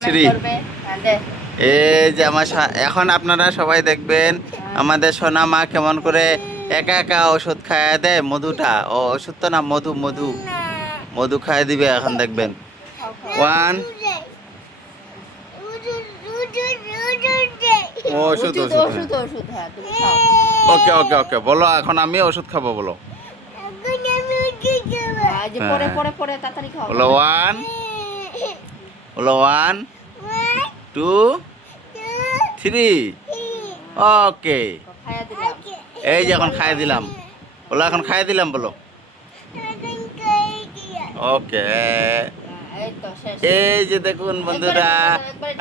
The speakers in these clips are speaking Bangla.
শ্রী এই যে আমার এখন আপনারা সবাই দেখবেন আমাদের সোনা মা কেমন করে একা একা ওষুধ খাইয়ে দেয় মধুটা ও ওষুধ তো না মধু মধু মধু খাইয়ে দিবে এখন দেখবেন ওয়ান ওষুধ ওষুধ ওকে ওকে ওকে বলো এখন আমি ওষুধ খাবো বলো বলো ওয়ান বলো ওয়ান টু থ্রি ওকে এই যে এখন খাইয়ে দিলাম বলো এখন খাইয়ে দিলাম বলো ওকে এই যে দেখুন বন্ধুরা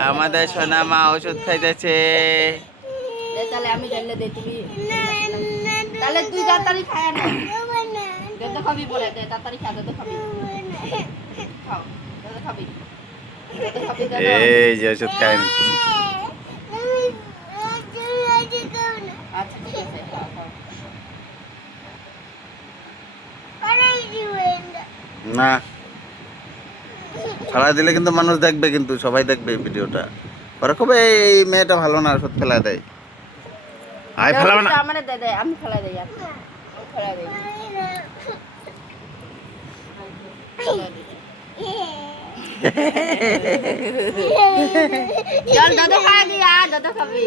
আমাদের সোনা মা ওষুধ খাইতেছে তাহলে আমি জানলে দে তুমি তাহলে তুই তাড়াতাড়ি খায় না দে তো খাবি বলে দে তাড়াতাড়ি খা দে তো খাবি খাও দে তো খাবি এই যে ওষুধ খাই আচ্ছা ঠিক আছে না ফেলা দিলে কিন্তু মানুষ দেখবে কিন্তু সবাই দেখবে ভিডিওটা ওরা কবে এই মেয়েটা ভালো না ওষুধ ফেলা দেয় আই ফেলাবে না আমারে দে দে আমি ফেলা দেই আর ফেলা দেই চল দাদা খা দিয়া দাদা খাবি